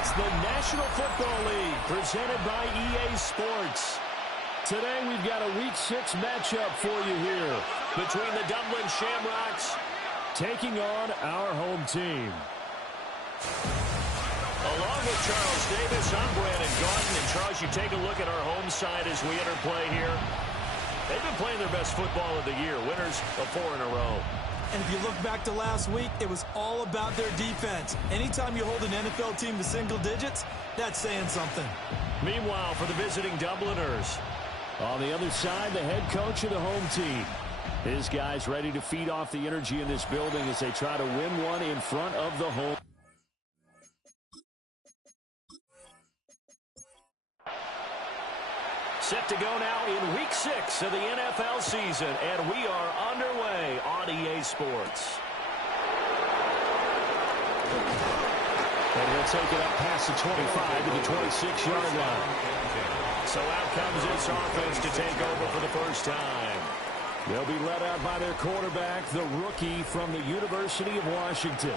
It's the National Football League presented by EA Sports. Today we've got a Week 6 matchup for you here between the Dublin Shamrocks taking on our home team. Along with Charles Davis, I'm Brandon Gaudin. And Charles, you take a look at our home side as we enter play here. They've been playing their best football of the year, winners of 4 in a row. And if you look back to last week, it was all about their defense. Anytime you hold an NFL team to single digits, that's saying something. Meanwhile, for the visiting Dubliners, on the other side, the head coach of the home team. His guys ready to feed off the energy in this building as they try to win one in front of the home. Set to go now in Week 6 of the NFL season, and we are underway on EA Sports. And he'll take it up past the 25 to the 26-yard line. So out comes this offense to take over for the first time. They'll be led out by their quarterback, the rookie from the University of Washington.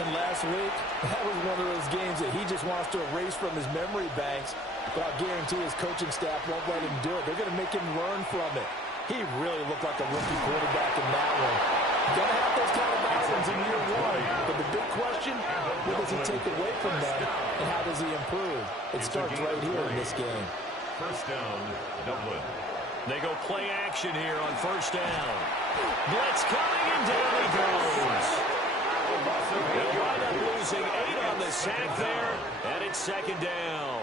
And last week, that was one of those games that he just wants to erase from his memory banks. But I guarantee his coaching staff won't let him do it. They're going to make him learn from it. He really looked like a rookie quarterback in that one. Going to have those kind of lessons in year one. But the big question, what does he take away from them, and how does he improve? It starts right here in this game. First down, Dublin. They go play action here on first down. Blitz coming, and down he goes. They'll wind up losing 8 on the sack there, and it's second down.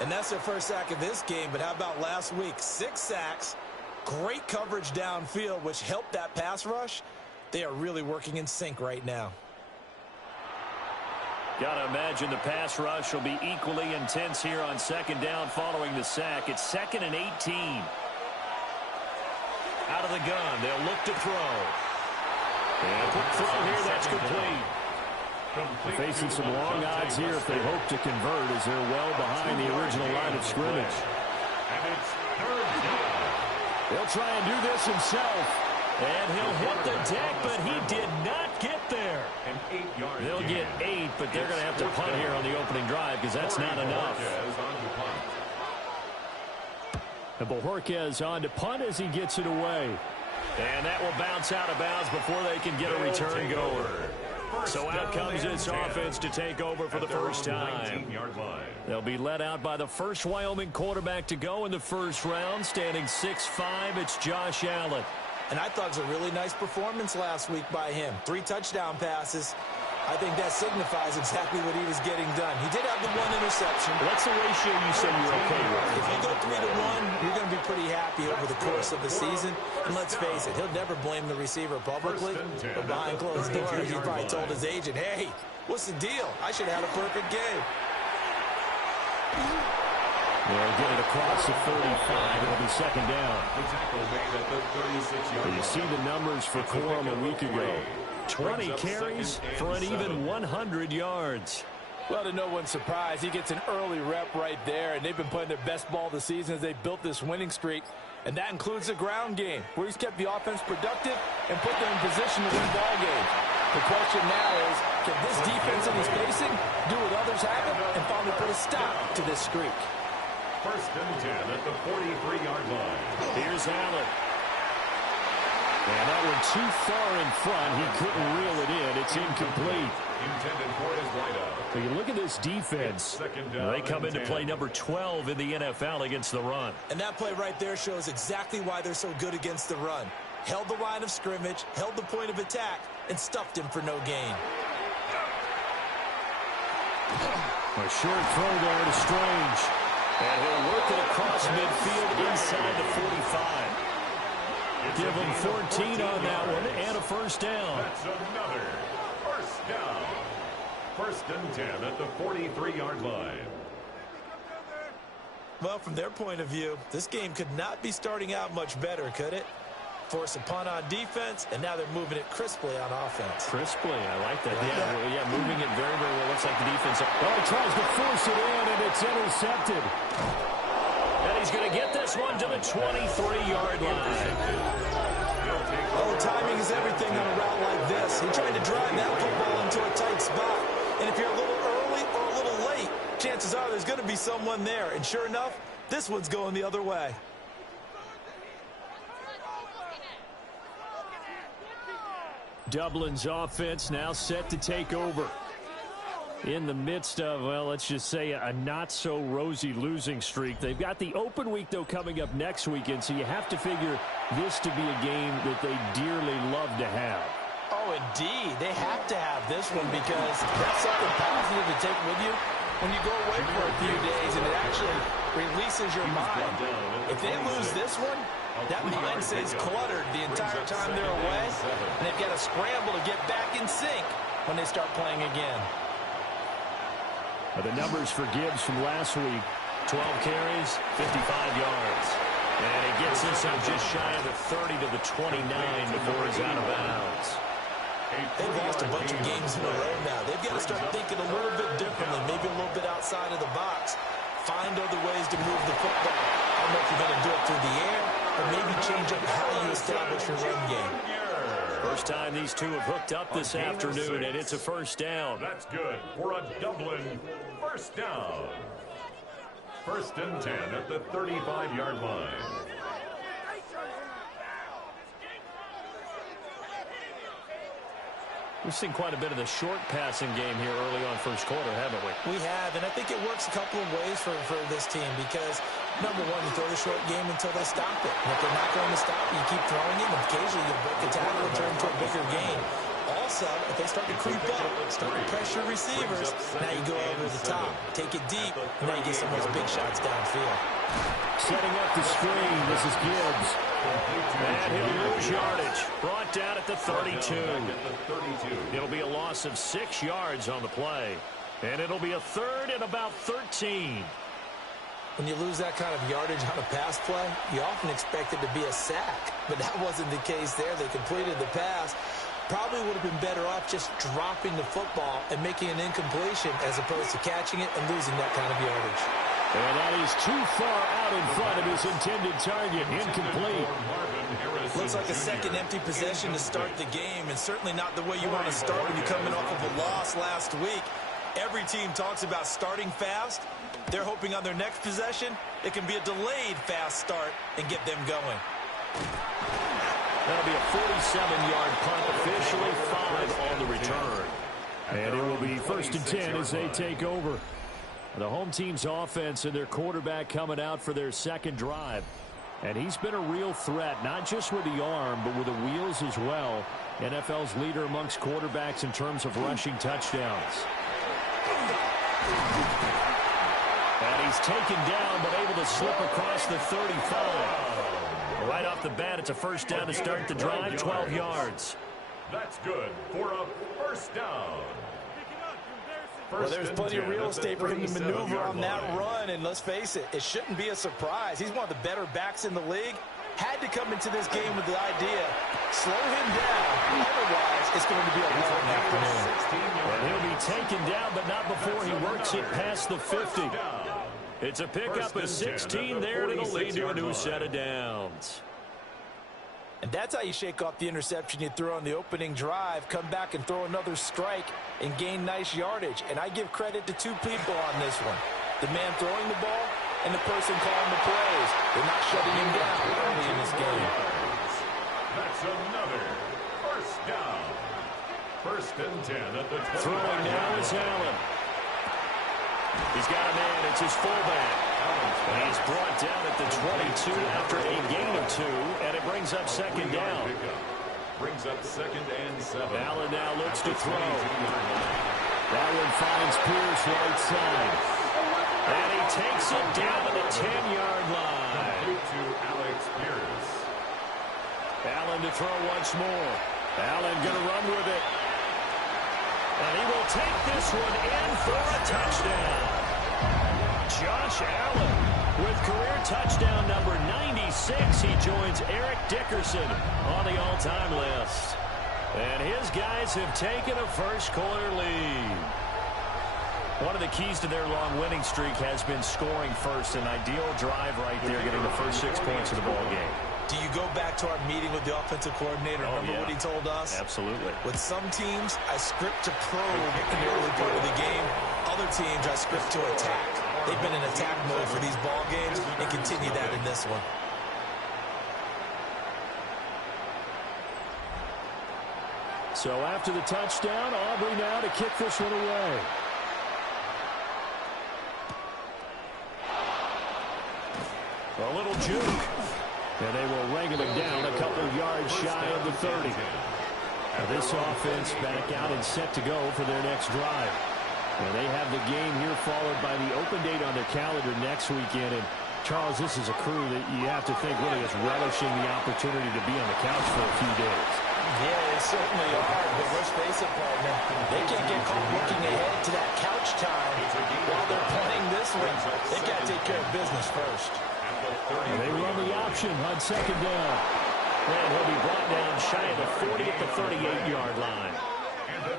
And that's their first sack of this game, but how about last week? 6 sacks, great coverage downfield, which helped that pass rush. They are really working in sync right now. Gotta imagine the pass rush will be equally intense here on second down following the sack. It's 2nd and 18. Out of the gun, they'll look to throw. And quick throw here, that's complete. Facing some long odds here if they hope to convert as they're well behind the original line of scrimmage. And it's third down. He'll try and do this himself. And he'll hit the deck, but he did not get there. An 8-yard They'll get 8, but they're going to have to punt here on the opening drive because that's not enough. And Bojorquez on to punt as he gets it away. And that will bounce out of bounds before they can get a return goer. So out comes this offense to take over for the first time. They'll be led out by the first Wyoming quarterback to go in the first round. Standing 6'5", it's Josh Allen. And I thought it was a really nice performance last week by him. 3 touchdown passes. I think that signifies exactly what he was getting done. He did have the 1 interception. What's the ratio you said you're okay with? If you go 3 to 1, you're going to be pretty happy over the course of the season. And let's face it, he'll never blame the receiver publicly. But behind closed doors, he probably told his agent, hey, what's the deal? I should have had a perfect game. They'll get it across the 35. It'll be second down. You see the numbers for Corum a week ago. 20 carries for an even 100 yards. Well, to no one's surprise, he gets an early rep right there, and they've been playing their best ball this season as they built this winning streak. And that includes the ground game, where he's kept the offense productive and put them in position to win ball games. The question now is, can this defense that he's facing do what others haven't and finally put a stop to this streak? First and 10 at the 43-yard line. Here's Allen. And that one too far in front. He couldn't reel it in. It's incomplete. Intended for his wideout. But you look at this defense. They come into play number 12 in the NFL against the run. And that play right there shows exactly why they're so good against the run. Held the line of scrimmage, held the point of attack, and stuffed him for no gain. A short throw there to Strange. And he'll work it across midfield inside the 45. Give him 14 on that one and a first down. That's another first down. First and 10 at the 43-yard line. Well, from their point of view, this game could not be starting out much better, could it? Force a punt on defense, and now they're moving it crisply on offense. Crisply, I like that. Yeah, moving it very, very well. Looks like the defense. Oh, he tries to force it in, and it's intercepted. And he's going to get this one to the 23-yard line. Oh, timing is everything on a route like this. He tried to drive that football into a tight spot. And if you're a little early or a there's going to be someone there. And sure enough, this one's going the other way. Dublin's offense now set to take over. In the midst of, well, let's just say a not-so-rosy losing streak. They've got the open week, though, coming up next weekend, so you have to figure this to be a game that they dearly love to have. Oh, indeed. They have to have this one because that's something positive to take with you when you go away for a few days, and it actually releases your mind. If they lose this one, that mind stays cluttered the entire time they're away, and they've got to scramble to get back in sync when they start playing again. The numbers for Gibbs from last week, 12 carries, 55 yards. And he gets this up just shy of the 30 to the 29 before he's out of bounds. They've lost a bunch of games in a row now. They've got to start thinking a little bit differently, maybe a little bit outside of the box. Find other ways to move the football. I don't know if you're going to do it through the air or maybe change up how you establish your run game. First time these two have hooked up this afternoon, and it's a first down. That's good for a Dublin first down. 1st and 10 at the 35-yard line. We've seen quite a bit of the short passing game here early on first quarter, haven't we? We have, and I think it works a couple of ways for this team because, number one, you throw the short game until they stop it. And if they're not going to stop it, you keep throwing it, and occasionally you'll break the tackle and turn into a bigger gain. Also, if they start to creep up, start to pressure receivers, now you go over the top, take it deep, and now you get some of those big shots downfield. Setting up the screen, this is Gibbs. And he'll lose yardage. Brought down at the 32. It'll be a loss of 6 yards on the play. And it'll be a third and about 13. When you lose that kind of yardage on a pass play, you often expect it to be a sack. But that wasn't the case there. They completed the pass. Probably would have been better off just dropping the football and making an incompletion as opposed to catching it and losing that kind of yardage. And that is too far out in front of his intended target. Incomplete. Looks like a second empty possession to start the game, and certainly not the way you want to start when you're coming off of a loss last week. Every team talks about starting fast. They're hoping on their next possession, it can be a delayed fast start and get them going. That'll be a 47-yard punt, officially 5 on the return. And it will be 1st and 10 as they take over. The home team's offense and their quarterback coming out for their second drive. And he's been a real threat, not just with the arm, but with the wheels as well. NFL's leader amongst quarterbacks in terms of rushing touchdowns. And he's taken down, but able to slip across the 35. Right off the bat, it's a first down to start the drive, 12 yards. That's good for a first down. Well, there's plenty of real estate for him to maneuver on that run, and let's face it, it shouldn't be a surprise. He's one of the better backs in the league. Had to come into this game with the idea, slow him down, otherwise it's going to be a long afternoon. And he'll be taken down, but not before he works it past the 50. It's a pickup of 16 there, and it'll lead to a new set of downs. And that's how you shake off the interception you throw on the opening drive, come back and throw another strike and gain nice yardage. And I give credit to two people on this one. The man throwing the ball and the person calling the plays. They're not shutting him down early in this game. That's another first down. 1st and 10 at the 20. Throwing now is Allen. He's got a man. It's his fullback. And he's brought down at the 22 after a gain of 2, and it brings up second down. Brings up 2nd and 7. Allen now looks to throw. That one finds Pierce right side. And he takes it down to the 10-yard line. To Alex Pierce. Allen to throw once more. Allen going to run with it. And he will take this one in for a touchdown. Josh Allen with career touchdown number 96. He joins Eric Dickerson on the all-time list. And his guys have taken a first-quarter lead. One of the keys to their long winning streak has been scoring first. An ideal drive right there, getting the first 6 points of the ball game. Do you go back to our meeting with the offensive coordinator? Remember what he told us? Absolutely. With some teams, I script to probe in the early part of the game. Other teams, I script to attack. They've been in attack mode for these ball games and continue that in this one. So after the touchdown, Aubrey now to kick this one away. A little juke. And they will wrangle him down a couple of yards shy of the 30. Now this offense back out and set to go for their next drive. And they have the game here followed by the open date on their calendar next weekend. And Charles, this is a crew that you have to think really is relishing the opportunity to be on the couch for a few days. Yeah, they certainly are. But let's face it, partner, they can't get caught looking ahead to that couch time while they're playing this week. They got to take care of business first. They run the option on second down. And he'll be brought down shy of the 40 at the 38-yard line.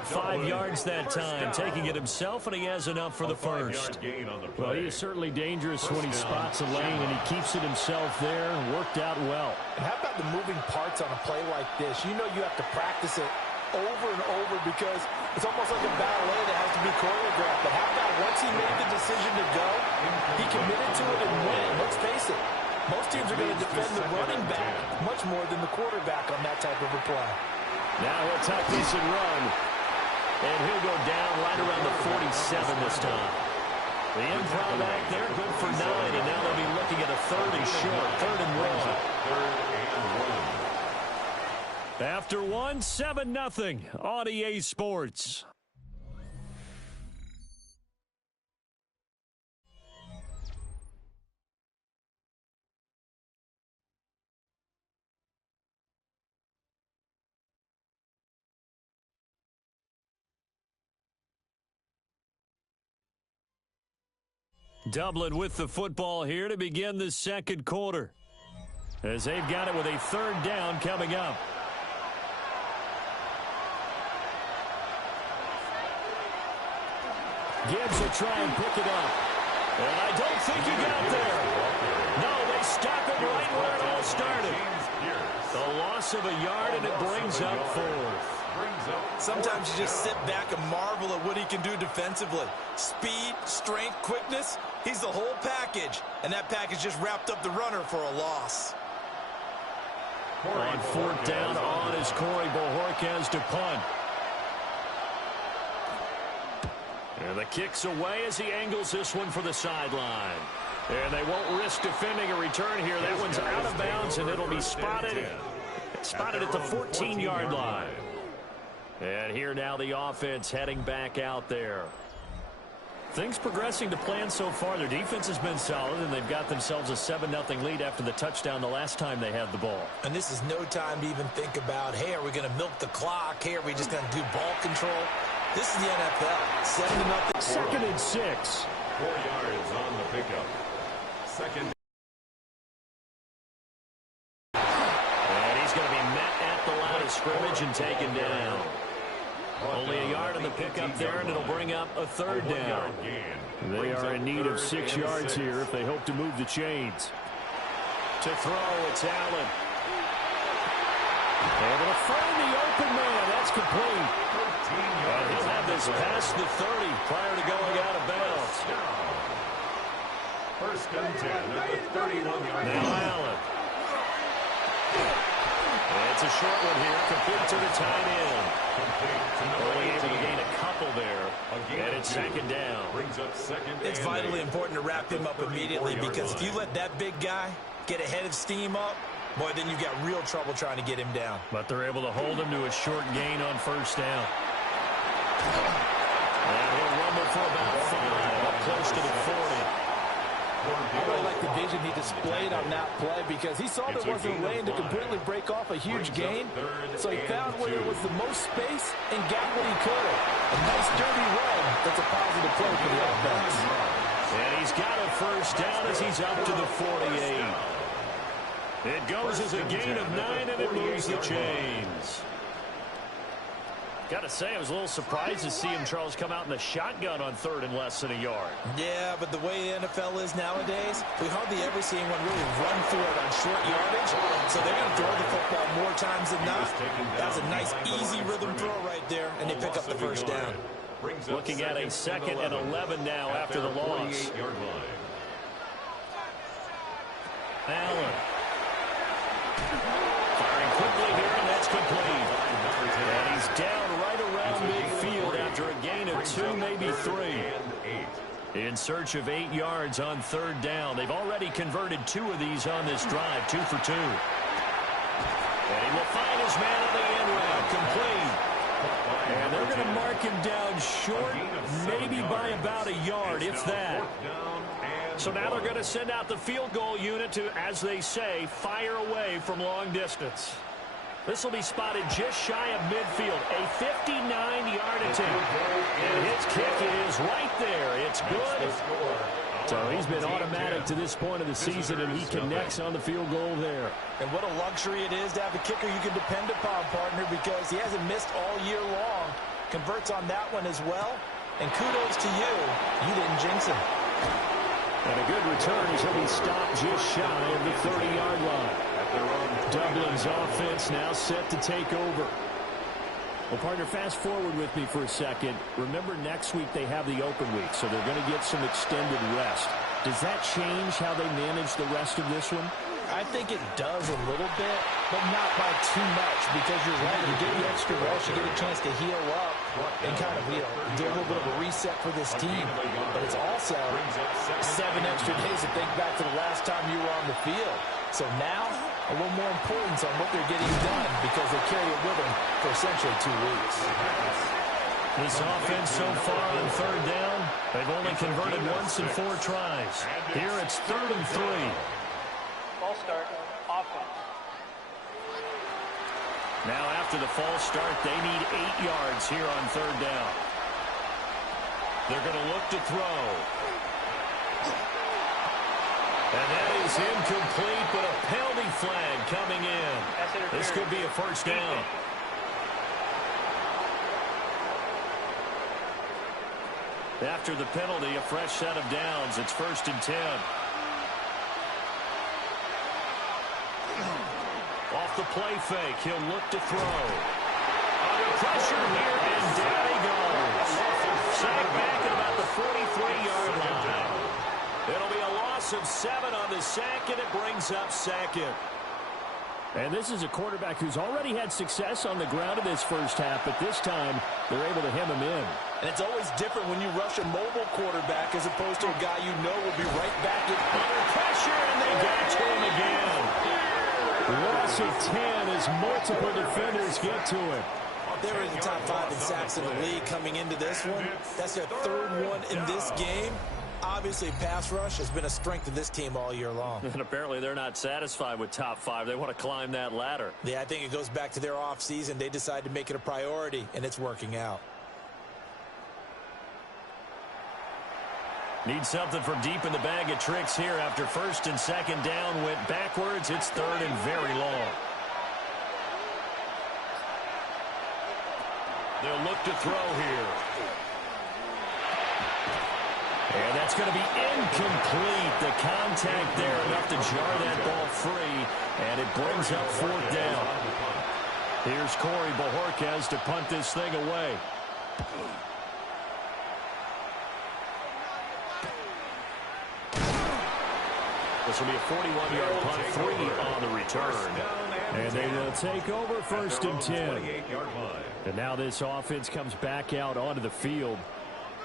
5 yards that time, taking it himself, and he has enough for the first. Well, he is certainly dangerous when he spots a lane, and he keeps it himself there and worked out well. And how about the moving parts on a play like this? You know you have to practice it over and over because it's almost like a ballet that has to be choreographed. But how about once he made the decision to go, he committed to it and went. Let's face it, most teams are going to defend the running back much more than the quarterback on that type of a play. Now he'll tuck this and run. And he'll go down right around the 47 this time. The improv act there, good for 9, and now they'll be looking at a 3rd and short, 3rd and 1. After 1, 7-0 on EA Sports. Dublin with the football here to begin the second quarter, as they've got it with a 3rd down coming up. Gibbs will try and pick it up. And I don't think he got there. No, they stop it right where it all started. The loss of a yard, and it brings up 4th. Sometimes you just sit back and marvel at what he can do defensively. Speed, strength, quickness, he's the whole package. And that package just wrapped up the runner for a loss. On 4th down, on is Corey Bojorquez to punt. And the kick's away as he angles this one for the sideline. And they won't risk defending a return here. That one's out of bounds, and it'll be spotted at the 14-yard line. And here now the offense heading back out there. Things progressing to plan so far. Their defense has been solid, and they've got themselves a 7-0 lead after the touchdown the last time they had the ball. And this is no time to even think about, hey, are we going to milk the clock? Hey, are we just going to do ball control? This is the NFL. 7-0. 2nd and 6. 4 yards on the pickup. 2nd. And he's going to be met at the line of scrimmage and taken down. Only a yard on the pickup there, and it'll bring up a 3rd down. They are in need of 6 yards here if they hope to move the chains. To throw, it's Allen. Able to find the open man. That's complete. And he'll have this past the 30 prior to going out of bounds. 1st and 10 at the 31-yard line. Now Allen. It's a short one here, complete to the tight end. Only able to gain a couple there, and it's 2nd down. It's vitally important to wrap him up immediately because if you let that big guy get ahead of steam up, boy, then you've got real trouble trying to get him down. But they're able to hold him to a short gain on 1st down. And he'll rumble for about 5, up close to the 40. I really like the vision he displayed on that play because he saw there wasn't a lane to completely break off a huge gain. So he found where there was the most space and got what he could. A nice dirty run. That's a positive play for the offense. And he's got a 1st down as he's up to the 48. It goes as a gain of 9, and it moves the chains. Got to say, I was a little surprised to see him, Charles, come out in the shotgun on 3rd and less than a yard. Yeah, but the way the NFL is nowadays, we hardly ever see anyone really run for it on short yardage. So they're going to throw the football more times than not. That was a nice, easy rhythm throw right there, and they pick up the 1st down. Looking at a 2nd and 11 now after the loss. Allen. Firing quickly here, and that's complete. And he's down right around midfield after a gain of 2, maybe 3. In search of 8 yards on 3rd down. They've already converted 2 of these on this drive, 2 for 2. And he will find his man on the end route, complete. And they're going to mark him down short, maybe by about a yard, if that. So now they're going to send out the field goal unit to, as they say, fire away from long distance. This will be spotted just shy of midfield. A 59-yard attempt. And his kick is right there. It's good. So he's been automatic to this point of the season, and he connects on the field goal there. And what a luxury it is to have a kicker you can depend upon, partner, because he hasn't missed all year long. Converts on that one as well. And kudos to you. You didn't jinx him. And a good return as he'll be stopped just shy of the 30-yard line. Dublin's offense now set to take over. Well, partner, fast forward with me for a second. Remember, next week they have the open week, so they're going to get some extended rest. Does that change how they manage the rest of this one? I think it does a little bit, but not by too much, because you're right. You get the extra rest, you get a chance to heal up and kind of, do a little bit of a reset for this team. But it's also 7 extra days to think back to the last time you were on the field. So now, a little more importance on what they're getting done, because they carry it with them for essentially 2 weeks. This offense so far on 3rd down, they've only converted once in 4 tries. Here it's 3rd and 3. False start, offense. Now after the false start, they need 8 yards here on 3rd down. They're going to look to throw. And that is incomplete, but a penalty flag coming in. This could be a 1st down. After the penalty, a fresh set of downs. It's 1st and 10. Off the play fake, he'll look to throw. Under pressure here, and down he goes. Sacked back at about the 43-yard line. It'll be a loss of 7 on the sack, and it brings up 2nd. And this is a quarterback who's already had success on the ground in this first half, but this time they're able to hem him in. And it's always different when you rush a mobile quarterback as opposed to a guy you know will be right back in. Under pressure, and they got to him again. Loss of 10 as multiple defenders get to him. They're in the top 5 in sacks in the league coming into this one. That's their 3rd one in this game. Obviously, pass rush has been a strength of this team all year long. And apparently they're not satisfied with top 5. They want to climb that ladder. Yeah, I think it goes back to their offseason. They decided to make it a priority, and it's working out. Need something from deep in the bag of tricks here after 1st and 2nd down went backwards. It's 3rd and very long. They'll look to throw here. And that's going to be incomplete. The contact there enough to jar that ball free, and it brings up 4th down. Here's Corey Bojorquez to punt this thing away. This will be a 41-yard punt, 3 on the return. And they will take over 1st and 10. And now this offense comes back out onto the field.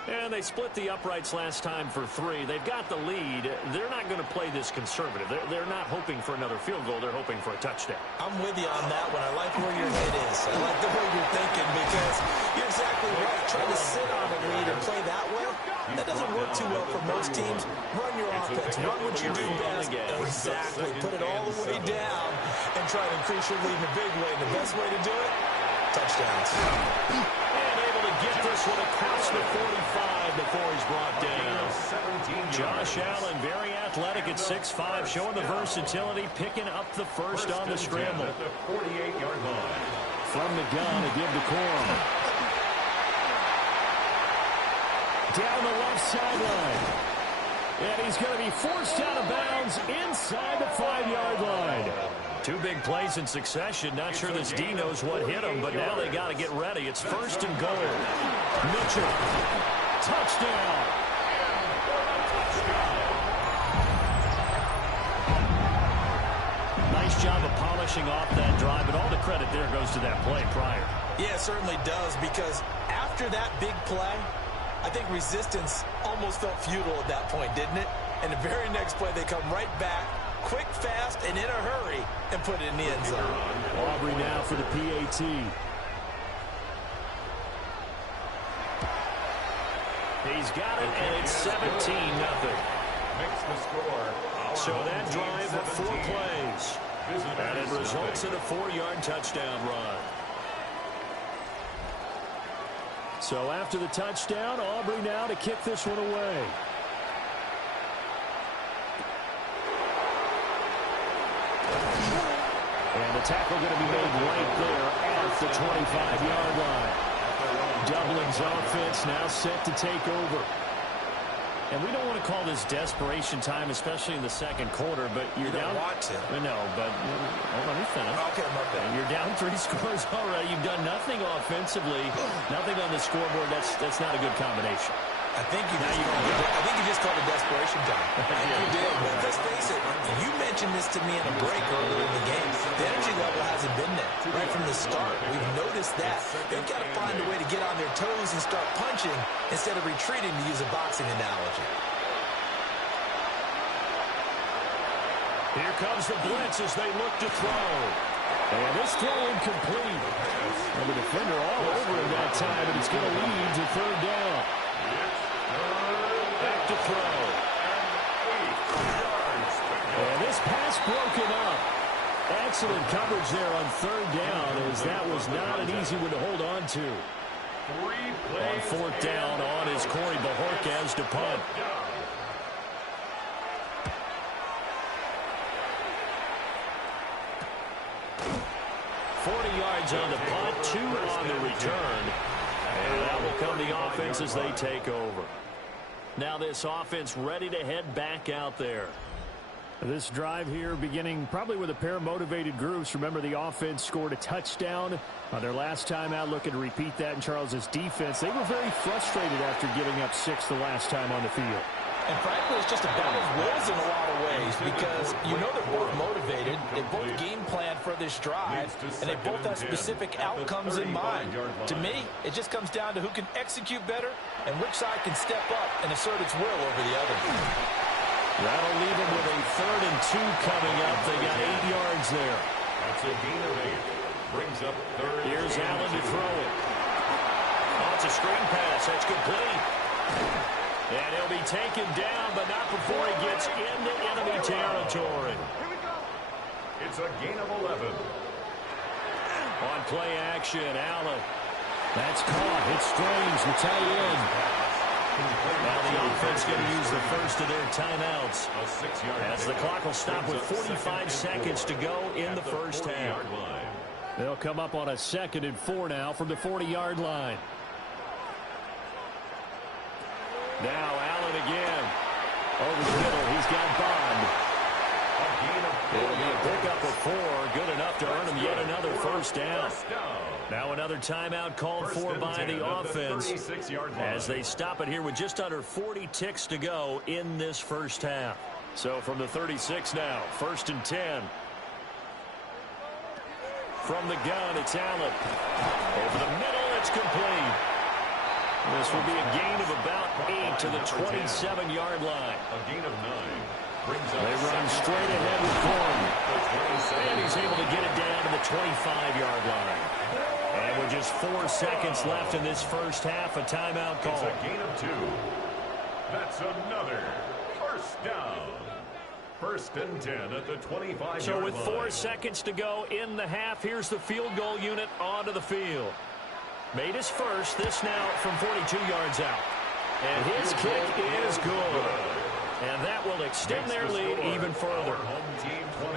And they split the uprights last time for 3. They've got the lead. They're not going to play this conservative. They're not hoping for another field goal. They're hoping for a touchdown. I'm with you on that one. I like where your head is. I like the way you're thinking, because you're exactly right. Trying to sit on a lead and play that way, that doesn't work too well for most teams. Run your offense. Run what you do best. Exactly. Put it all the way down and try to increase your lead in a big way. And the best way to do it, touchdowns. And able to get this one across the 45 before he's brought down. Josh Allen, very athletic at 6'5", showing the versatility, picking up the 1st on the scramble. From the gun to give to Corum. Down the left sideline. And he's going to be forced out of bounds inside the 5-yard line. Two big plays in succession. Not sure this D knows what hit him, but now they got to get ready. It's 1st and goal. Mitchell. Touchdown. Nice job of polishing off that drive, but all the credit there goes to that play prior. Yeah, it certainly does, because after that big play, I think resistance almost felt futile at that point, didn't it? And the very next play, they come right back, quick, fast, and in a hurry, and put it in the end zone. Aubrey now for the PAT. He's got it, and it's 17-0. Makes the score. So that drive of 4 plays. And it results in a 4-yard touchdown run. So after the touchdown, Aubrey now to kick this one away. And the tackle going to be made right there at the 25-yard line. Dublin's offense now set to take over. And we don't want to call this desperation time, especially in the second quarter, but you're down. Want to. No, but let me finish. Okay, my bad. You're down 3 scores already. You've done nothing offensively, nothing on the scoreboard. That's not a good combination. I think you just called it desperation time. You did. But let's face it, you mentioned this to me in a break earlier in the game. The energy level hasn't been there right from the start. We've noticed that. They've got to find a way to get on their toes and start punching instead of retreating, to use a boxing analogy. Here comes the blitz as they look to throw. And this throw incomplete. And the defender all over him that time, and it's going to lead to 3rd down. Back to throw. And this pass broken up. Excellent coverage there on 3rd down, as that was not an easy one to hold on to. On 4th down on is Corey Bajorquez to punt. On the punt, 2 on the return. And that will come the offense as they take over. Now this offense ready to head back out there. This drive here beginning probably with a pair of motivated groups. Remember, the offense scored a touchdown on their last time out. Looking to repeat that in Charles's defense. They were very frustrated after giving up 6 the last time on the field. And frankly, it's just a battle of wills in a lot of ways, because you know they're both motivated, they both game plan for this drive, and they both have specific outcomes in mind. To me, it just comes down to who can execute better and which side can step up and assert its will over the other. That'll leave them with a 3rd and 2 coming up. They got 8 yards there. That's a gain of 8. Brings up 3rd. Here's Allen to throw it. Oh, it's a screen pass. That's complete. And he'll be taken down, but not before he gets into enemy territory. It's a gain of 11. On play action, Allen. That's caught. It's Strange, the tight end. Now the offense going to use the first of their timeouts, as the clock will stop with 45 seconds to go in the first half. They'll come up on a 2nd and 4 now from the 40-yard line. Now Allen again. Over the middle, he's got Bond. It'll be a pickup of 4. Good enough to earn him yet another 1st down. Now another timeout called for by the offense, as they stop it here with just under 40 ticks to go in this first half. So from the 36 now, 1st and 10. From the gun, it's Allen. Over the middle, it's complete. This will be a gain of about 8 to the 27-yard line. A gain of 9. They run straight ahead with Gordon. And he's able to get it down to the 25-yard line. And with just 4 seconds left in this first half, a timeout call. It's a gain of 2. That's another 1st down. 1st and 10 at the 25-yard line. So with 4 seconds to go in the half, here's the field goal unit onto the field. Made his first, this now from 42 yards out. And his kick is good. And that will extend their lead even further.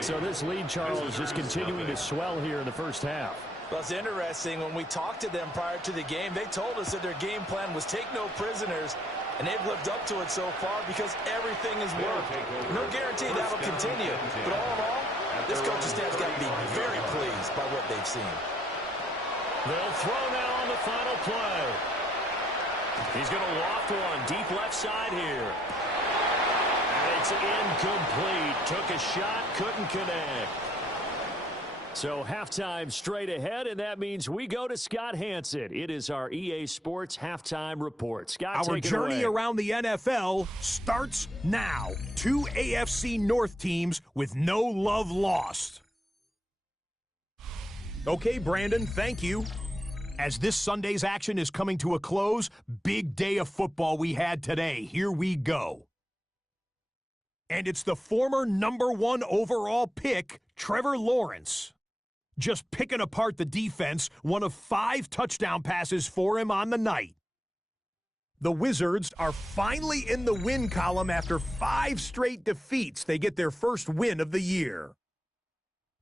So this lead, Charles, is just continuing to swell here in the first half. Well, it's interesting. When we talked to them prior to the game, they told us that their game plan was take no prisoners, and they've lived up to it so far because everything has worked. No guarantee that'll continue, but all in all, This coaching staff's got to be very pleased by what they've seen. They'll throw now on the final play. He's going to loft one deep left side here. And it's incomplete. Took a shot, couldn't connect. So halftime straight ahead, and that means we go to Scott Hansen. It is our EA Sports halftime report. Scott, our journey around the NFL starts now. 2 AFC North teams with no love lost. Okay, Brandon, thank you. As this Sunday's action is coming to a close, big day of football we had today. Here we go. And it's the former #1 overall pick, Trevor Lawrence. Just picking apart the defense, one of 5 touchdown passes for him on the night. The Wizards are finally in the win column after 5 straight defeats. They get their first win of the year.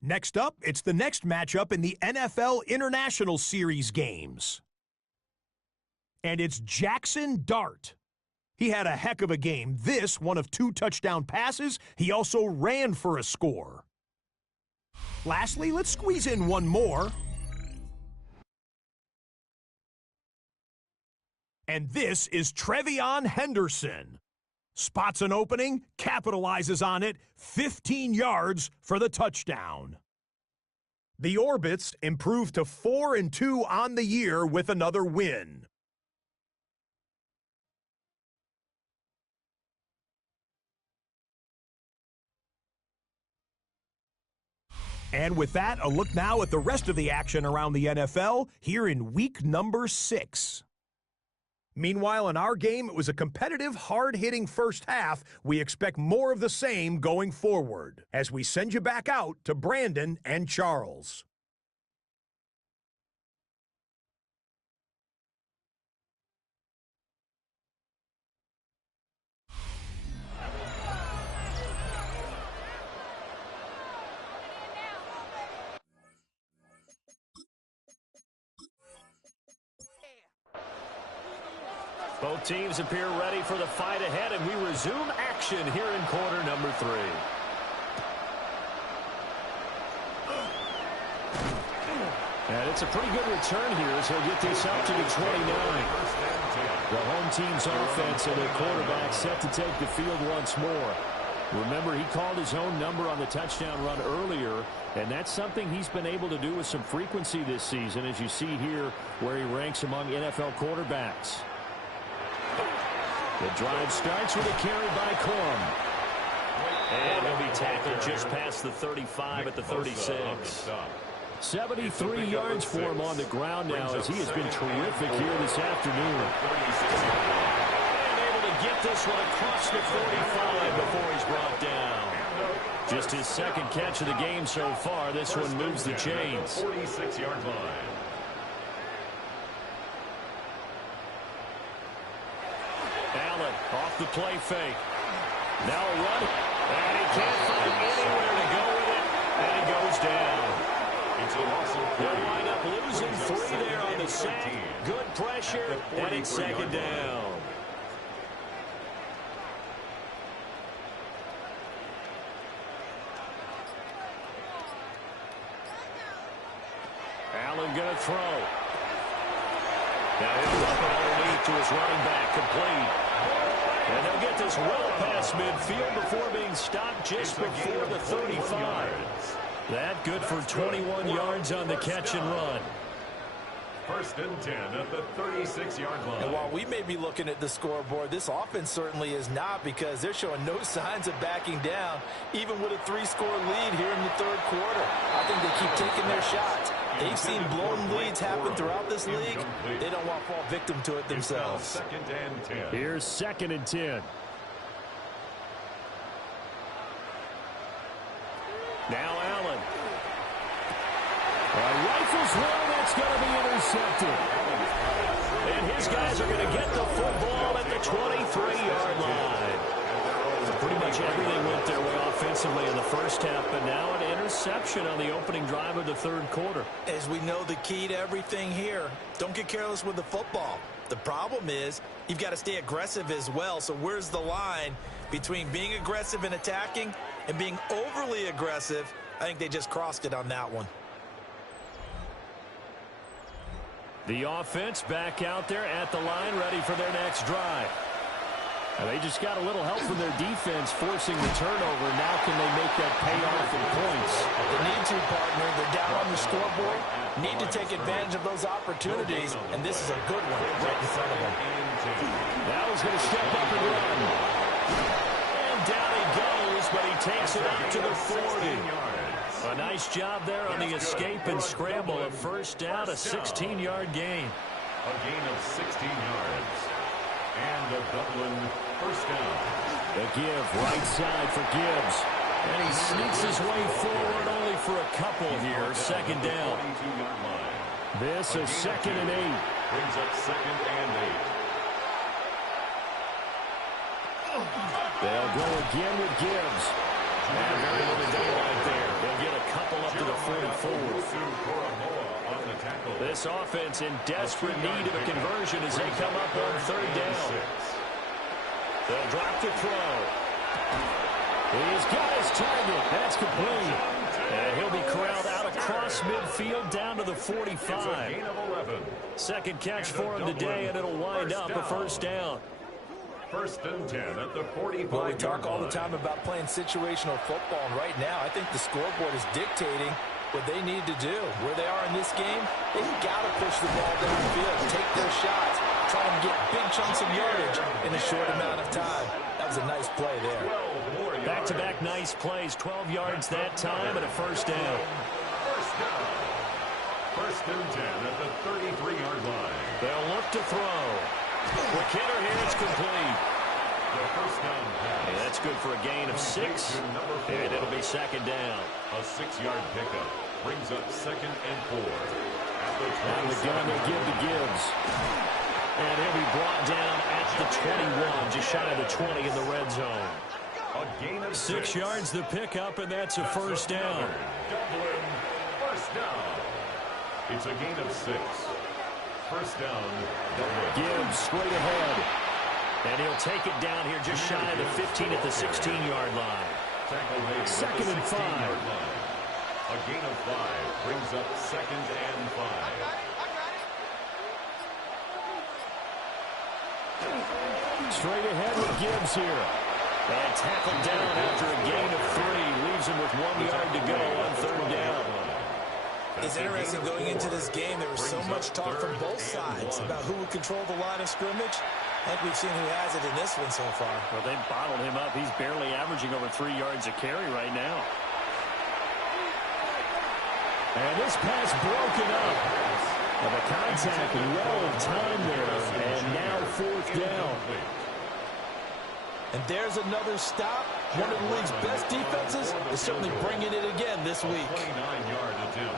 Next up, it's the next matchup in the NFL International Series games. And it's Jackson Dart. He had a heck of a game. This, one of 2 touchdown passes. He also ran for a score. Lastly, let's squeeze in one more. And this is Trevion Henderson. Spots an opening, capitalizes on it, 15 yards for the touchdown. The Orbits improved to 4-2 on the year with another win. And with that, a look now at the rest of the action around the NFL here in week number 6. Meanwhile, in our game, it was a competitive, hard-hitting first half. We expect more of the same going forward as we send you back out to Brandon and Charles. Both teams appear ready for the fight ahead, and we resume action here in quarter number 3. And it's a pretty good return here as he'll get this up to the 29. The home team's offense and their quarterback set to take the field once more. Remember, he called his own number on the touchdown run earlier, and that's something he's been able to do with some frequency this season, as you see here where he ranks among NFL quarterbacks. The drive starts with a carry by Corum. And he'll be tackled just past the 35 at the 36. 73 yards for him on the ground now as he has been terrific here this afternoon. And able to get this one across the 45 before he's brought down. Just his second catch of the game so far. This one moves the chains. 46-yard line. Allen off the play fake. Now a run. And he can't find anywhere to go with it. And he goes down. They'll wind up losing 3 there on the sack. Good pressure. And it's second down. Allen going to throw. Now he'll drop it underneath to his running back, complete. And they'll get this well past midfield before being stopped just before the 35. That good for 21 yards on the catch and run. First and 10 at the 36-yard line. And while we may be looking at the scoreboard, this offense certainly is not, because they're showing no signs of backing down, even with a 3-score lead here in the third quarter. I think they keep taking their shots. They've seen blown leads happen throughout this league. They don't want to fall victim to it themselves. Second and 10. Here's second and 10. Now Allen. Rifles one, that's going to be intercepted. And his guys are going to get the football at the 23-yard line. Pretty much everything went their way offensively in the first half, but now an interception on the opening drive of the third quarter. As we know, the key to everything here, don't get careless with the football. The problem is you've got to stay aggressive as well. So where's the line between being aggressive and attacking and being overly aggressive I think they just crossed it on that one. The offense back out there at the line, ready for their next drive. Now they just got a little help from their defense forcing the turnover. Now can they make that pay off in points? They need to, partner. They're down on the scoreboard. Need to take advantage of those opportunities, and this is a good one right in front of them. Now he's going to step up and run. And down he goes, but he takes it out to the 40. A nice job there on the escape and scramble. A first down, a 16-yard gain. A gain of 16 yards. And a Dublin first down. The give, right side for Gibbs. And he sneaks his way forward only for a couple here. Second down. This is 2nd and 8. Brings up 2nd and 8. They'll go again with Gibbs. And very little daylight there. They'll get a couple up to the 44. This offense in desperate need of a conversion as they come up on 3rd down. They'll drop the throw. He's got his target. That's complete. And he'll be corralled out across midfield down to the 45. Second catch for him today, and it'll wind up a first down. 1st and 10 at the 45. Well, we talk all the time about playing situational football, and right now I think the scoreboard is dictating what they need to do. Where they are in this game, they've got to push the ball downfield, take their shots, try and get big chunks of yardage in a short amount of time. That was a nice play there. Back-to-back nice plays, 12 yards that time and a first down. 1st and 10 at the 33-yard line. They'll look to throw. Quick hitter here, it's complete. The first down pass. Yeah, that's good for a gain of 6, and it'll be 2nd down. A 6-yard pickup brings up 2nd and 4. Out of the gun, they'll give to Gibbs. And he'll be brought down at the 21, just shy of the 20 in the red zone. A gain of 6 yards the pickup, and that's a first down. Dublin, first down. It's a gain of 6. First down, Dublin. Gibbs straight ahead. And he'll take it down here just shy of the 15 at the 16-yard line. 2nd and 5. A gain of 5 brings up 2nd and 5. Straight ahead with Gibbs here. And tackled down after a gain of 3. Leaves him with 1 yard to go on 3rd down. It's interesting going into this game. There was so much talk from both sides about who would control the line of scrimmage. I think we've seen who has it in this one so far. Well, they bottled him up. He's barely averaging over 3 yards a carry right now. And this pass broken up. Well, the contact well in time there. And now 4th down. And there's another stop. One of the league's best defenses is certainly bringing it again this week. 29-yard attempt.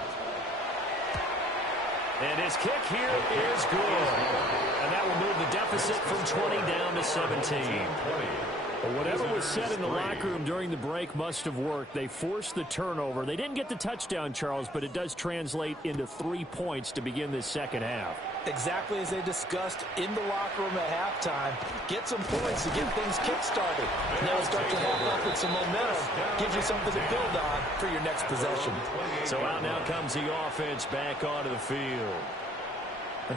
And his kick here is good. And that will move the deficit from 20 down to 17. But whatever was said in the locker room during the break must have worked. They forced the turnover. They didn't get the touchdown, Charles, but it does translate into 3 points to begin this second half. Exactly as they discussed in the locker room at halftime. Get some points to get things kick-started. Now start to have up with some momentum. Gives you something to build on for your next possession. So out now comes the offense back onto the field.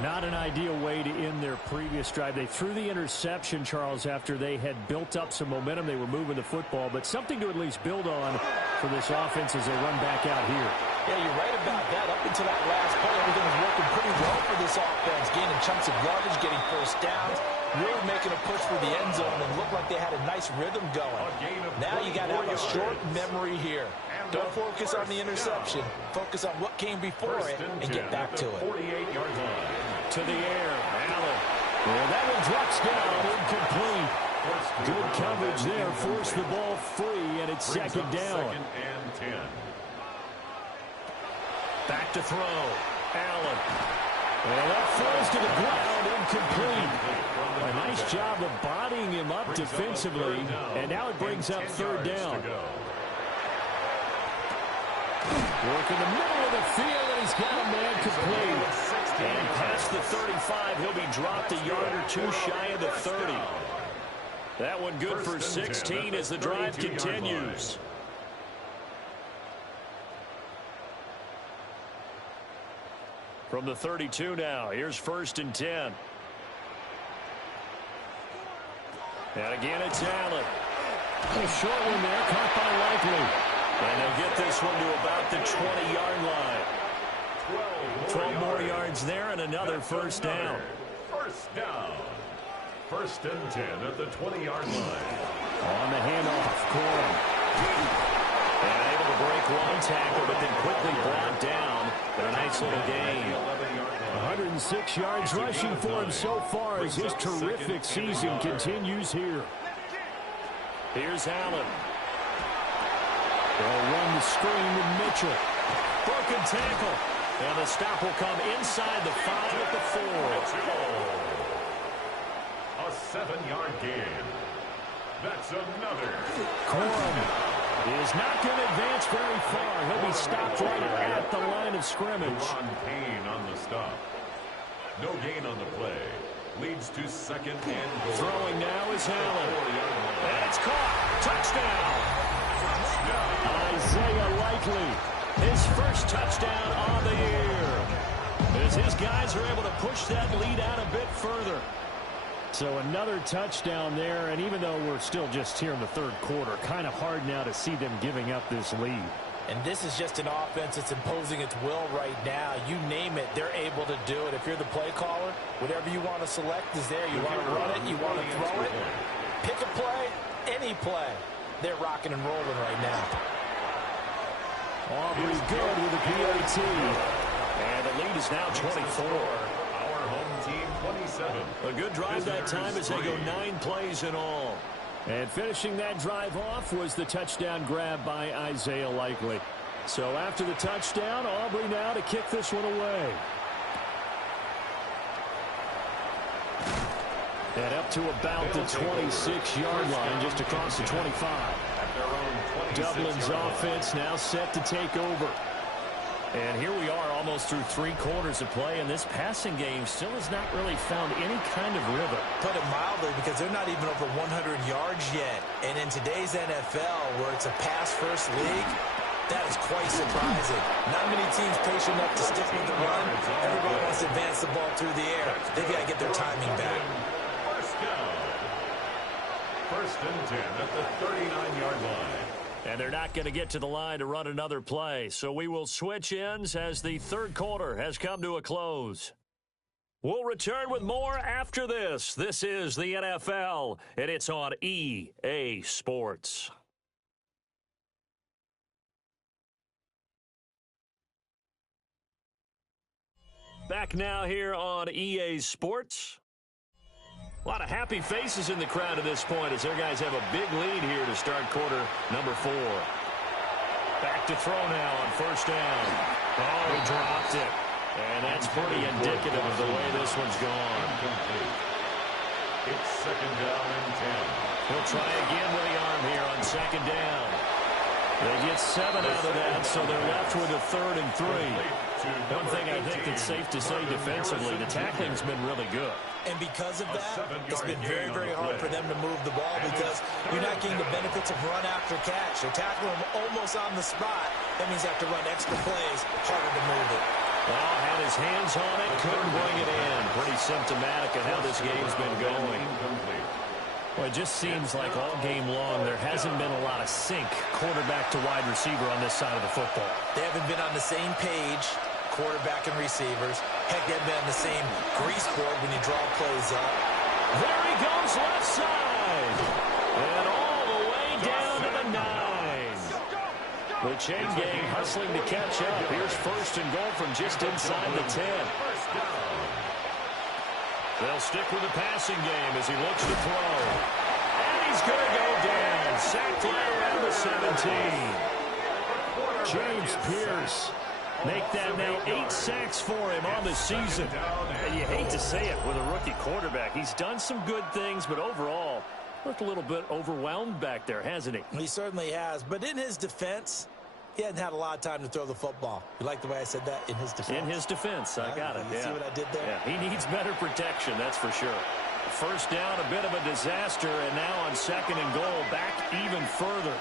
Not an ideal way to end their previous drive. They threw the interception, Charles, after they had built up some momentum. They were moving the football, but something to at least build on for this offense as they run back out here. Yeah, you're right about that. Up until that last play, everything was working pretty well for this offense. Gaining chunks of yardage, getting first downs, really making a push for the end zone, and looked like they had a nice rhythm going. Now you got to have a short memory here. Don't focus on the interception. Focus on what came before it and get back to it. 48-yard line. To the air, Allen. Well, that one drops down, incomplete. Good coverage there, forced the ball free, and it's 2nd down. 2nd and 10. Back to throw, Allen. Well, that falls to the ground, incomplete. A nice job of bodying him up defensively, and now it brings up 3rd down. Work in the middle of the field, and he's got a man complete. And past the 35, he'll be dropped a yard or 2 shy of the 30. That one good for 16 as the drive continues. From the 32 now, here's 1st and 10. And again, it's Allen. A short one there, caught by Likely. And they'll get this one to about the 20-yard line. 12 more yards there and another first down. First down. 1st and 10 at the 20-yard line. On the handoff, Corum. And able to break one tackle, but then quickly brought down. But a nice little gain. 106 yards rushing for him so far as his terrific season continues here. Here's Allen. They'll run the screen with Mitchell. Broken tackle. And the stop will come inside the 5 at the 4. A 7-yard gain. That's another. Corum is not going to advance very far. He'll be stopped right at the line of scrimmage. Ron Payne on the stop. No gain on the play. Leads to 2nd and goal. Throwing now is Allen. And it's caught. Touchdown. Isaiah Likely. His first touchdown on the year. As his guys are able to push that lead out a bit further. So another touchdown there, and even though we're still just here in the 3rd quarter, kind of hard now to see them giving up this lead. And this is just an offense that's imposing its will right now. You name it, they're able to do it. If you're the play caller, whatever you want to select is there. You want to run it, you want to throw it, pick a play, any play. They're rocking and rolling right now. Aubrey good with the PAT. And the lead is now 24. Our home team 27. A good drive that time as they go 9 plays in all. And finishing that drive off was the touchdown grab by Isaiah Likely. So after the touchdown, Aubrey now to kick this one away. And up to about the 26-yard line, just across the 25. Dublin's offense now set to take over. And here we are almost through 3 quarters of play, and this passing game still has not really found any kind of rhythm. Put it mildly, because they're not even over 100 yards yet. And in today's NFL, where it's a pass-first league, that is quite surprising. Not many teams patient enough to stick with the run. Everybody wants to advance the ball through the air. They've got to get their timing back. First down. 1st and 10 at the 39-yard line. And they're not going to get to the line to run another play. So we will switch ends as the 3rd quarter has come to a close. We'll return with more after this. This is the NFL, and it's on EA Sports. Back now here on EA Sports. A lot of happy faces in the crowd at this point as their guys have a big lead here to start quarter number 4. Back to throw now on 1st down. Oh, he dropped it. And that's pretty indicative of the way this one's gone. It's 2nd down and 10. He'll try again with the arm here on 2nd down. They get 7 out of that, so they're left with a 3rd and 3. One thing I think that's safe to say defensively, the tackling's been really good. And because of that, it's been very, very hard for them to move the ball because you're not getting the benefits of run after catch. They're tackling them almost on the spot. That means they have to run extra plays, harder to move it. Well, had his hands on it, couldn't bring it in. Pretty symptomatic of how this game's been going. Well, it just seems like all game long there hasn't been a lot of sync quarterback to wide receiver on this side of the football. They haven't been on the same page, quarterback and receivers. Heck, they haven't been on the same grease board when you draw plays up. There he goes left side. And all the way down to the 9. The chain gang hustling to catch up. Here's 1st and goal from just inside the 10. They'll stick with the passing game as he looks to throw. And he's going to go down. Sacked right around the 17. James Pierce. Make that now 8 sacks for him on the season. And you hate to say it with a rookie quarterback. He's done some good things, but overall, looked a little bit overwhelmed back there, hasn't he? He certainly has. But in his defense, he hadn't had a lot of time to throw the football. You like the way I said that? In his defense? In his defense. I got it. You see what I did there? Yeah, he needs better protection, that's for sure. 1st down, a bit of a disaster, and now on 2nd and goal, back even further.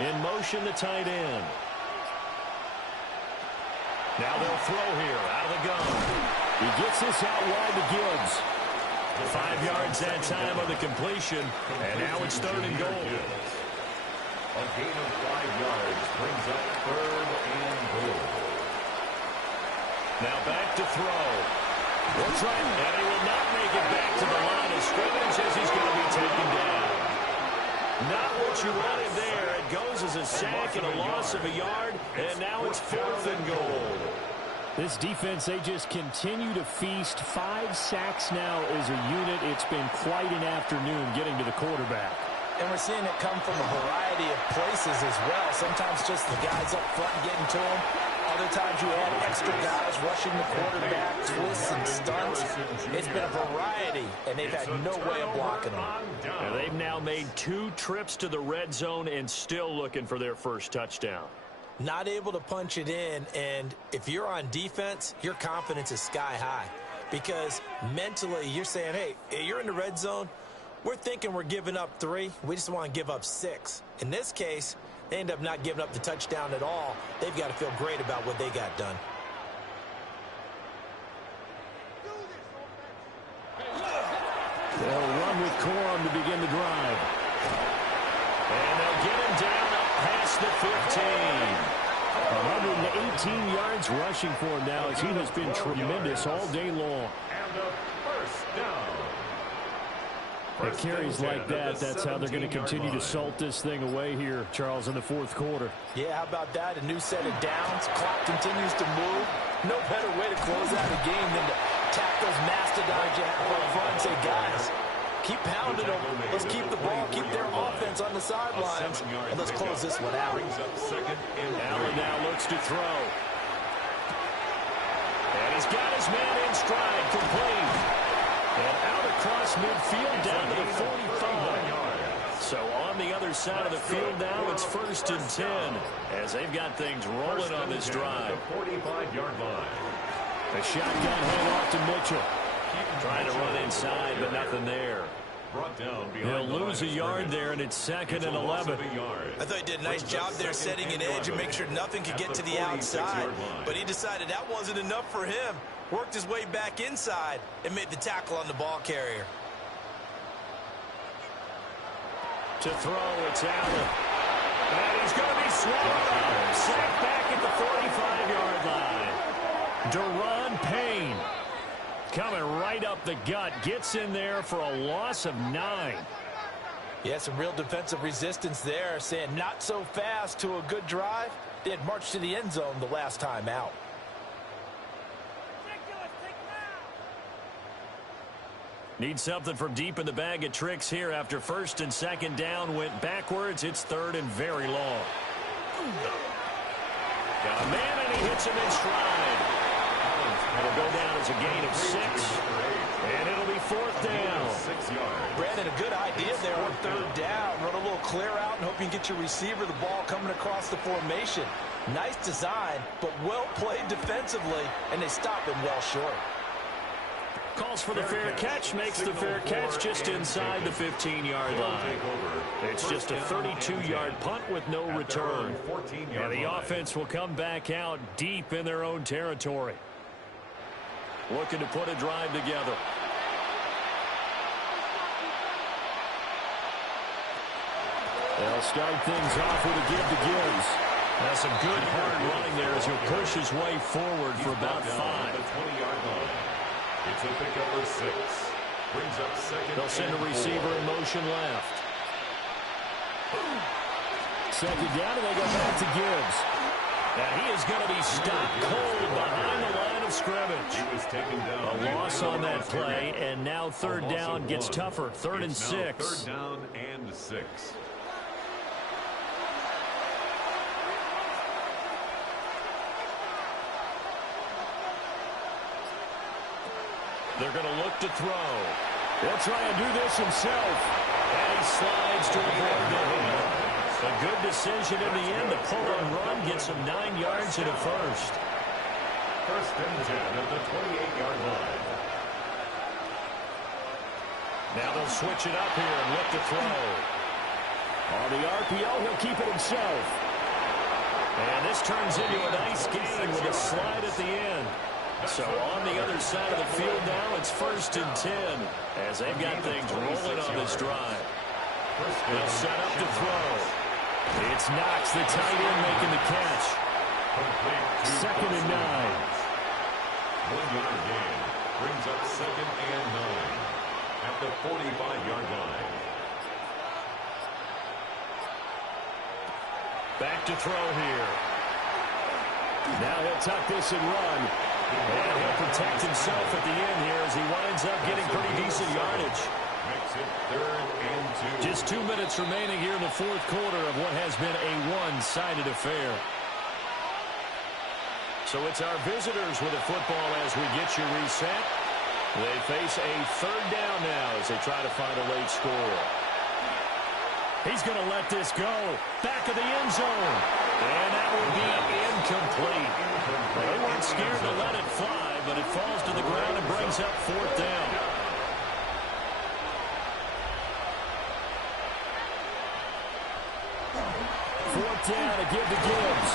In motion, the tight end. Now they'll throw here out of the gun. He gets this out wide to Gibbs. 5 yards that time on the completion, and now it's 3rd and goal. A gain of 5 yards brings up 3rd and goal. Now back to throw. We'll try, and he will not make it back to the line of scrimmage as he's going to be taken down. Not what you wanted there. It goes as a sack and a loss of a yard, and now it's 4th and goal. This defense, they just continue to feast. 5 sacks now as a unit. It's been quite an afternoon getting to the quarterback. And we're seeing it come from a variety of places as well. Sometimes just the guys up front getting to him. Other times you add extra guys rushing the quarterback, twists and stunts. It's been a variety, and they've had no way of blocking them. And they've now made 2 trips to the red zone and still looking for their first touchdown. Not able to punch it in, and if you're on defense, your confidence is sky high. Because mentally, you're saying, hey, you're in the red zone. We're thinking we're giving up 3. We just want to give up 6. In this case, they end up not giving up the touchdown at all. They've got to feel great about what they got done. They'll run with Corum to begin the drive. And they'll get him down up past the 15. 118 yards rushing for him now as he has been tremendous all day long. And a first down. It carries like that. That's how they're going to continue to salt this thing away here, Charles, in the 4th quarter. Yeah, how about that? A new set of downs. Clock continues to move. No better way to close out a game than to tap those mastodons you have up front and say, guys, keep pounding them. Let's keep the ball, keep their offense on the sidelines, and let's close this one out. Allen now looks to throw. And he's got his man in stride, complete. And out across midfield down to the 45. So on the other side of the field now, it's 1st and 10 as they've got things rolling on this drive. 45-yard line. A shotgun handoff to Mitchell. Trying to run inside, but nothing there. He'll lose a yard there, and it's 2nd and 11. I thought he did a nice job there setting an edge and make sure nothing could get to the outside. But he decided that wasn't enough for him. Worked his way back inside and made the tackle on the ball carrier. To throw, it's Allen. And he's going to be swallowed up. Sacked back at the 45-yard line. Deron Payne coming right up the gut. Gets in there for a loss of 9. Yeah, some real defensive resistance there, saying not so fast to a good drive. They had marched to the end zone the last time out. Need something from deep in the bag of tricks here after 1st and 2nd down went backwards. It's 3rd and very long. Got a man, and he hits him in stride. It'll go down as a gain of 6, and it'll be 4th down. 6 yards. Brandon, a good idea there on 3rd down. Run a little clear out and hope you can get your receiver the ball coming across the formation. Nice design, but well played defensively, and they stop him well short. Calls for the fair catch, makes the fair catch just inside the 15-yard line. It's just a 32-yard punt with no return. And the offense will come back out deep in their own territory. Looking to put a drive together. They'll start things off with a give to Gibbs. That's some good hard running there as he'll push his way forward for about 5. It's a pickup of 6. Brings up 2nd. They'll send a receiver in motion left. 2nd down, and they go back to Gibbs. And he is going to be stopped cold behind the line of scrimmage. He was taken down. A loss on that play, and now 3rd down gets tougher. 3rd and 6. 3rd down and 6. They're going to look to throw. He'll try and do this himself. And he slides to avoid the hit. A good decision in the end. The pull and run gets him 9 yards and a first. 1st and 10 at the 28-yard line. Now they'll switch it up here and look to throw. On the RPO, he'll keep it himself. And this turns into a nice game with a slide at the end. So on the other side of the field now, it's 1st and 10 as they've got things rolling on this drive. They'll set up to throw. It's Knox, the tight end, making the catch. 2nd and 9. 1-yard gain brings up 2nd and 9 at the 45-yard line. Back to throw here. Now he'll tuck this and run. And he'll protect himself at the end here as he winds up getting pretty decent yardage. Makes it 3rd and 2. Just 2 minutes remaining here in the 4th quarter of what has been a one-sided affair. So it's our visitors with the football as we get you reset. They face a 3rd down now as they try to find a late score. He's going to let this go. Back of the end zone. And that will be incomplete. They weren't scared to let it fly, but it falls to the ground and brings up 4th down. Fourth down to give to Gibbs.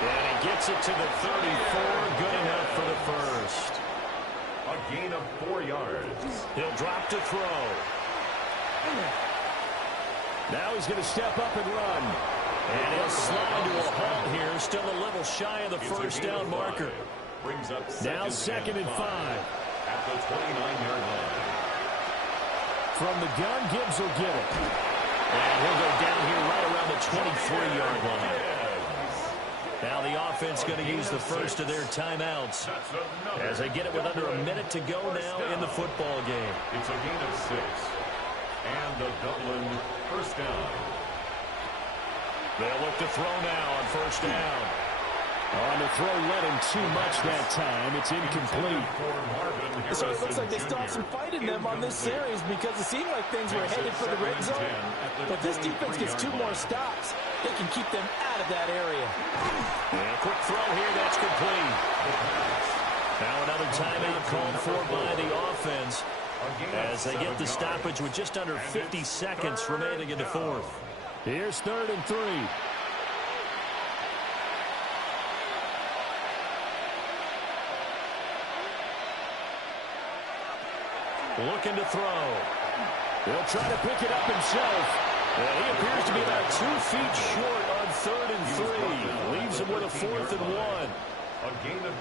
And he gets it to the 34. Good enough for the first. A gain of 4 yards. He'll drop to throw. Now he's going to step up and run. And he'll slide to a halt here. Still a little shy of the first down marker. Brings up now 2nd and 5. At the 29-yard line. From the gun, Gibbs will get it. And he'll go down here right around the 23-yard line. Now the offense going to use the first of their timeouts as they get it with under a minute to go now in the football game. It's a gain of 6. And the Dublin first down. They'll look to throw now on 1st down. On the throw, let him too much that time. It's incomplete. So it looks like they still have some fight in them on this series because it seemed like things were headed for the red zone. But this defense gets 2 more stops. They can keep them out of that area. And a quick throw here, that's complete. Now another timeout called for by the offense as they get the stoppage with just under 50 seconds remaining in the 4th. Here's 3rd and 3. Looking to throw. He'll try to pick it up himself. And he appears to be about 2 feet short on 3rd and 3. Leaves him with a 4th and 1.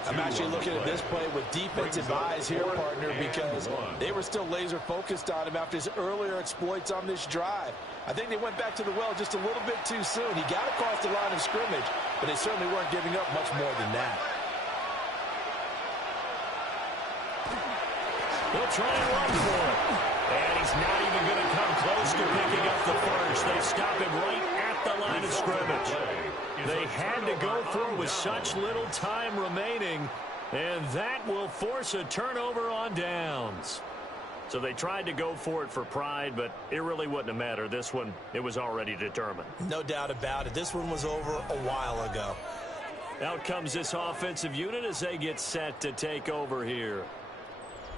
I'm actually looking at this play with defensive eyes here, partner, because they were still laser focused on him after his earlier exploits on this drive. I think they went back to the well just a little bit too soon. He got across the line of scrimmage, but they certainly weren't giving up much more than that. They'll try and run for it. And he's not even going to come close to picking up the first. They stop him right at the line of scrimmage. They had to go for it with such little time remaining, and that will force a turnover on downs. So they tried to go for it for pride, but it really wouldn't have mattered. This one, it was already determined. No doubt about it. This one was over a while ago. Out comes this offensive unit as they get set to take over here.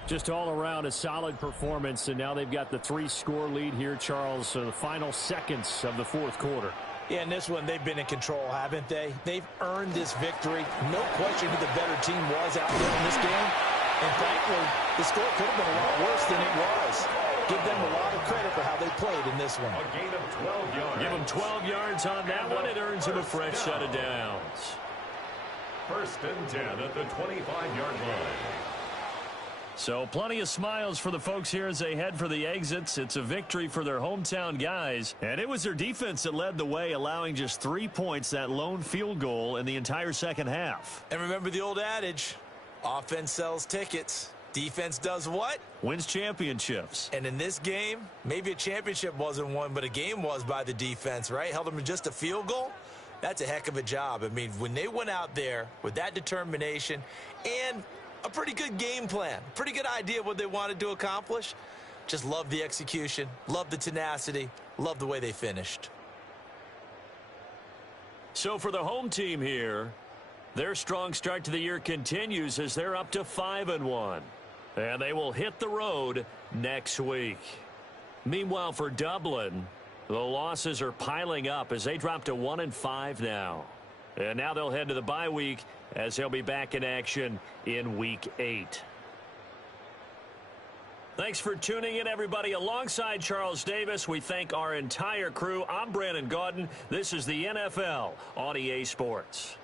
Just all around a solid performance, and now they've got the 3-score lead here, Charles, so the final seconds of the 4th quarter. Yeah, in this one, they've been in control, haven't they? They've earned this victory. No question who the better team was out there in this game. And thankfully, the score could have been a lot worse than it was. Give them a lot of credit for how they played in this one. A gain of 12 yards. Give them 12 yards on that one. It earns him a fresh set of downs. 1st and 10 at the 25-yard line. So plenty of smiles for the folks here as they head for the exits. It's a victory for their hometown guys. And it was their defense that led the way, allowing just 3 points, that lone field goal in the entire second half. And remember the old adage, offense sells tickets. Defense does what? Wins championships. And in this game, maybe a championship wasn't won, but a game was by the defense, right? Held them to just a field goal. That's a heck of a job. I mean, when they went out there with that determination and a pretty good game plan, pretty good idea of what they wanted to accomplish, just love the execution, love the tenacity, love the way they finished. So for the home team here, their strong start to the year continues as they're up to 5-1. And they will hit the road next week. Meanwhile, for Dublin, the losses are piling up as they drop to 1-5 now. And now they'll head to the bye week as they'll be back in action in Week 8. Thanks for tuning in, everybody. Alongside Charles Davis, we thank our entire crew. I'm Brandon Gaudin. This is the NFL on EA Sports.